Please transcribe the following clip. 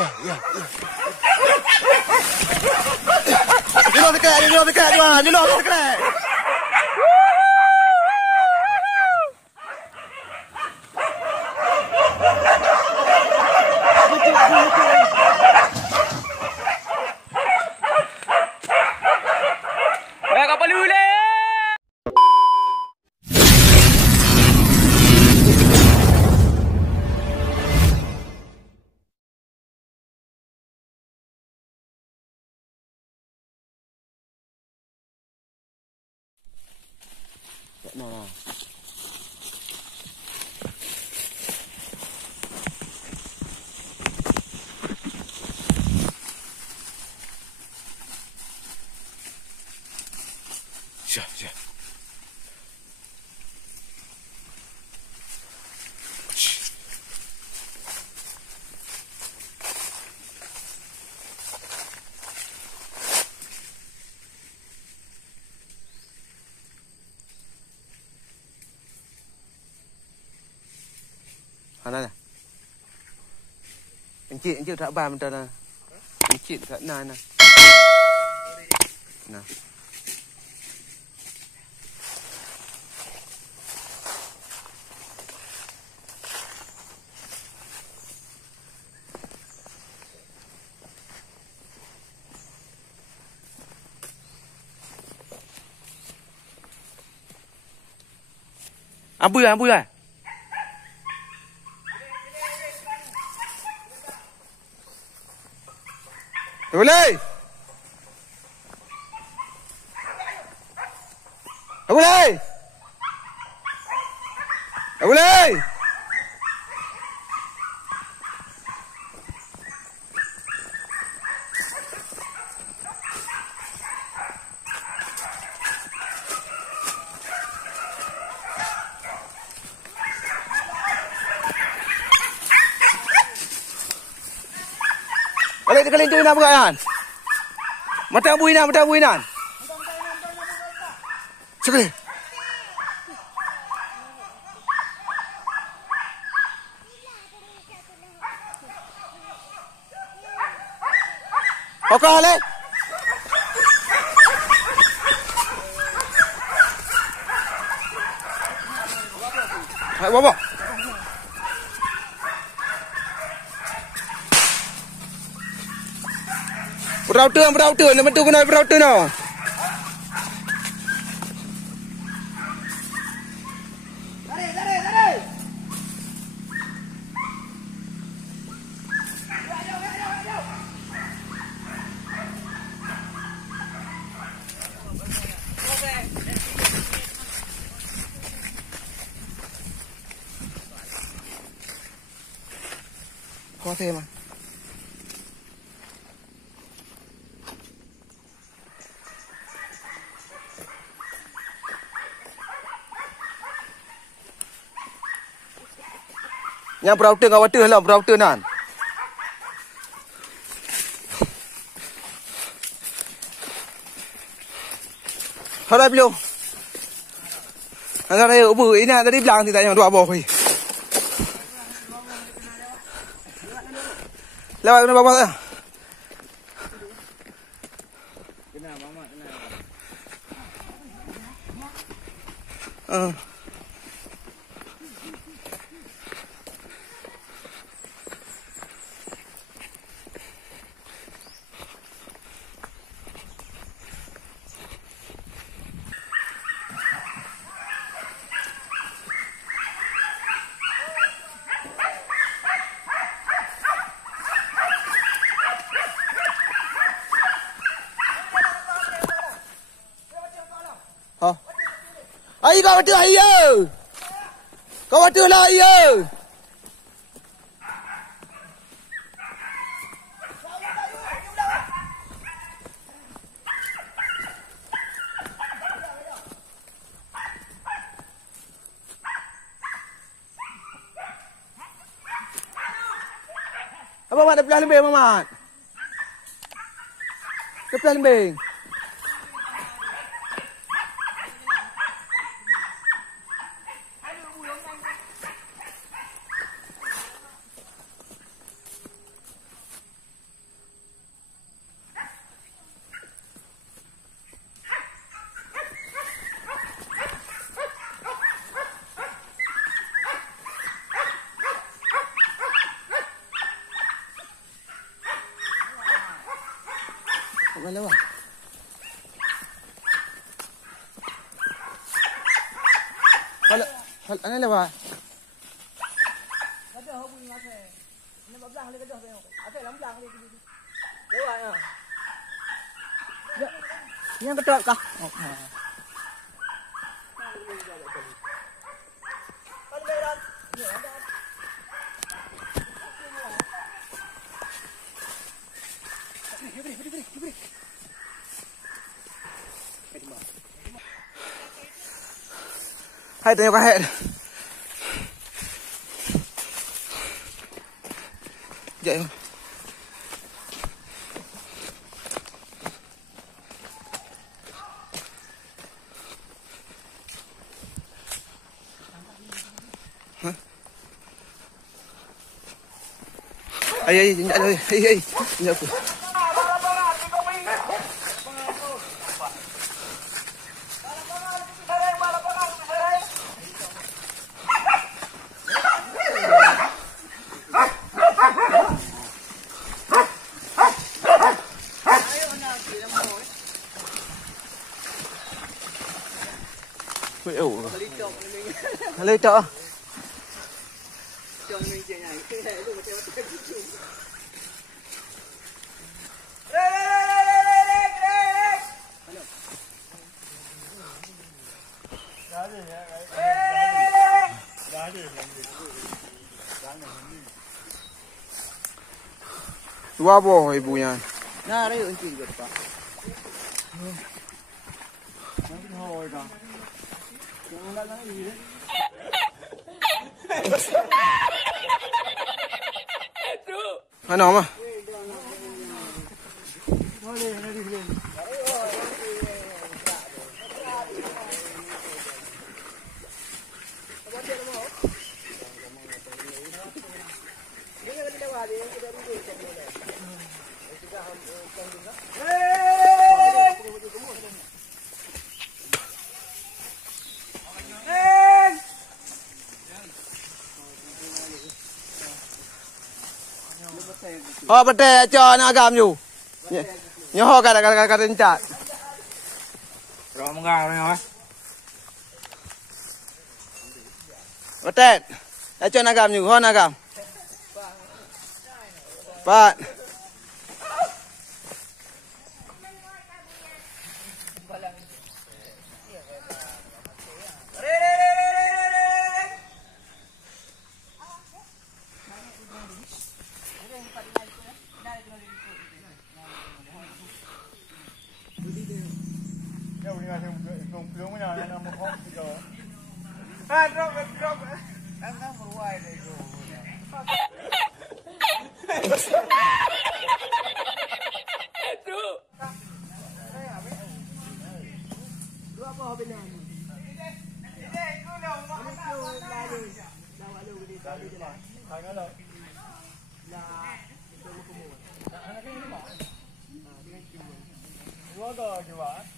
ya. Dia nak dekat Juan. Dia nak dekat. Kapal dulu. Nah. Siap. Mana dah? Encik tak ban bentar dah. Encik tak nah. Nah. Amboi lah. Boleh. Balik dia kelintu nak berat kan? Mata buinan. Sekali. Kau balik. Hai, bawa. Berautu, nama tu kena berautu no. Lari. Kau tema. Yang berautu dengan water lah, berautu nan. Harap belum. Ada saya ubu ini tadi bilang tidak yang dua bawah. Lewat mana bapak saya? Kena mama kena. Ayo kau water ayo. Kau water lah ayo. Apa mak dah pelah lembing Mamat? Dah pelah lembing. Mana wah? Kalau ana lewat. Ada hok bunyi masa. Ini belang lagi dah tengok. Ada belang lagi. Lewat ya. Ya. Yang ketok kah? Oh. Hai tengok hai. Jom. Hah? Ai, jap aku. Lấy chợ. Dua boh ibunya. Nah, ada yang tinggi juga. Mana mah? Họ bật đè cho nó gam nhiều. Nhớ họ cả tên chặt. Rồi một gà này hả? Bật đè. Để cho nó gam nhiều hơn nó gam. Bạn. Gua go coba.